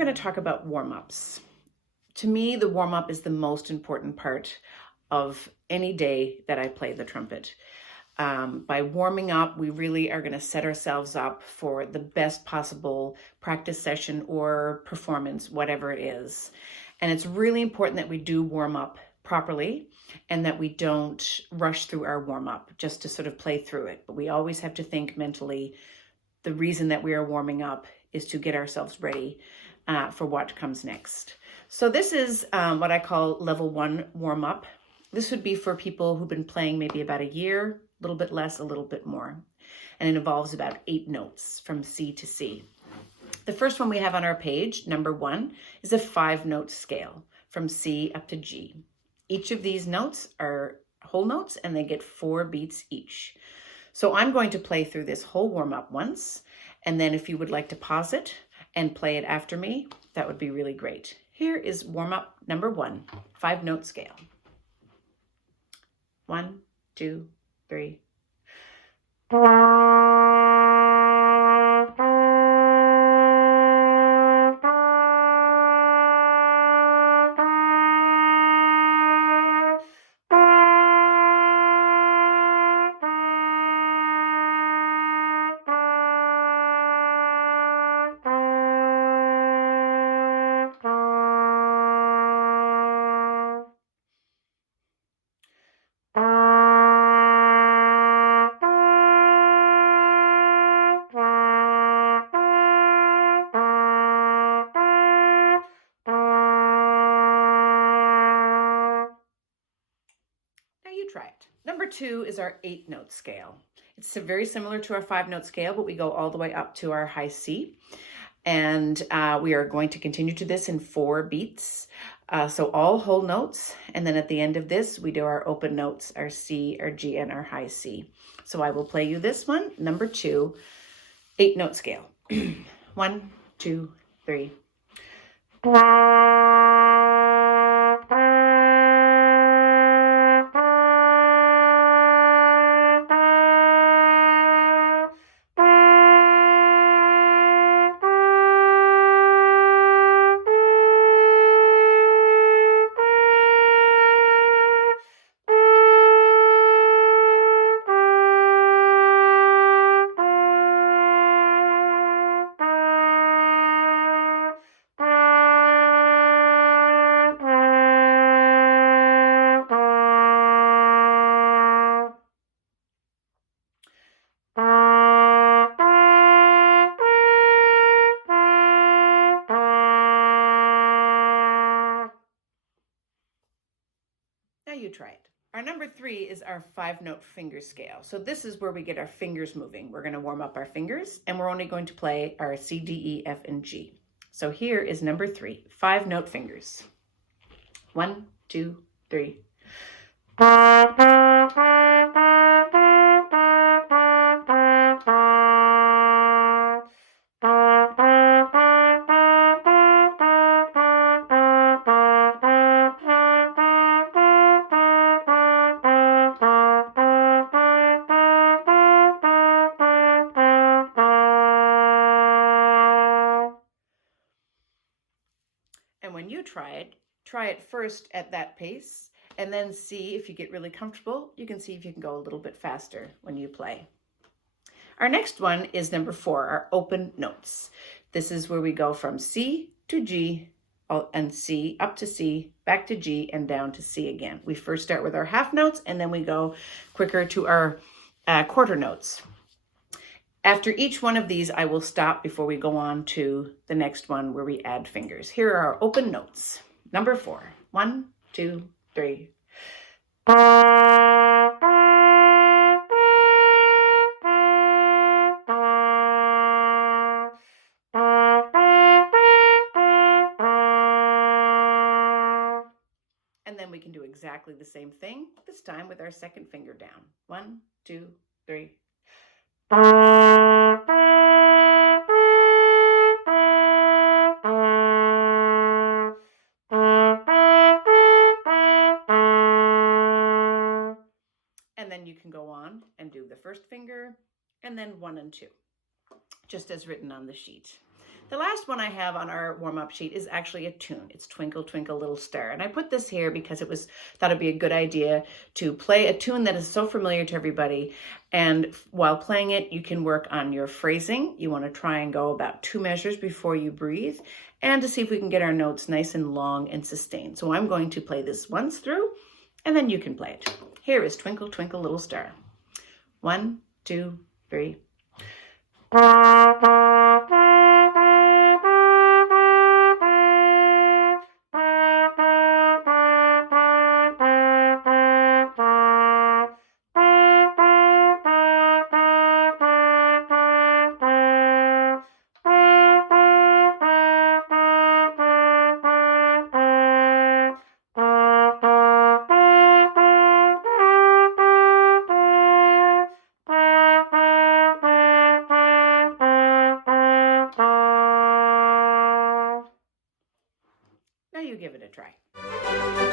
going to talk about warm-ups. To me, the warm-up is the most important part of any day that I play the trumpet. By warming up, we really are going to set ourselves up for the best possible practice session or performance, whatever it is. And it's really important that we do warm up properly and that we don't rush through our warm-up just to sort of play through it. But we always have to think mentally, the reason that we are warming up is to get ourselves ready for what comes next. So this is what I call level 1 warm-up. This would be for people who've been playing maybe about a year, a little bit less, a little bit more. And it involves about 8 notes from C to C. The first one we have on our page, number 1, is a 5-note scale from C up to G. Each of these notes are whole notes and they get 4 beats each. So I'm going to play through this whole warm-up once, and then if you would like to pause it and play it after me, that would be really great. Here is warm-up number 1, 5-note scale. 1, 2, 3. Try it. Number 2 is our 8-note scale. It's very similar to our 5-note scale, but we go all the way up to our high C. And we are going to continue to this in 4 beats. So all whole notes. And then at the end of this, we do our open notes, our C, our G, and our high C. So I will play you this one, number 2, 8-note scale. 1, 2, 3. Now you try it. Our number 3 is our 5-note finger scale. So this is where we get our fingers moving. We're going to warm up our fingers and we're only going to play our C, D, E, F, and G. So here is number 3, 5-note fingers. 1, 2, 3. And when you try it first at that pace, and then see if you get really comfortable. You can see if you can go a little bit faster when you play. Our next one is number 4, our open notes. This is where we go from C to G and C, up to C, back to G, and down to C again. We first start with our half notes, and then we go quicker to our quarter notes. After each one of these, I will stop before we go on to the next one where we add fingers. Here are our open notes. Number 4, 1, 2, 3. And then we can do exactly the same thing, this time with our second finger down. 1, 2, 3. And then you can go on and do the first finger and then 1 and 2, just as written on the sheet. The last one I have on our warm-up sheet is actually a tune. It's Twinkle, Twinkle, Little Star. And I put this here because thought it'd be a good idea to play a tune that is so familiar to everybody. And while playing it, you can work on your phrasing. You want to try and go about 2 measures before you breathe, and to see if we can get our notes nice and long and sustained. So I'm going to play this once through, and then you can play it. Here is Twinkle, Twinkle, Little Star. 1, 2, 3. Now you give it a try.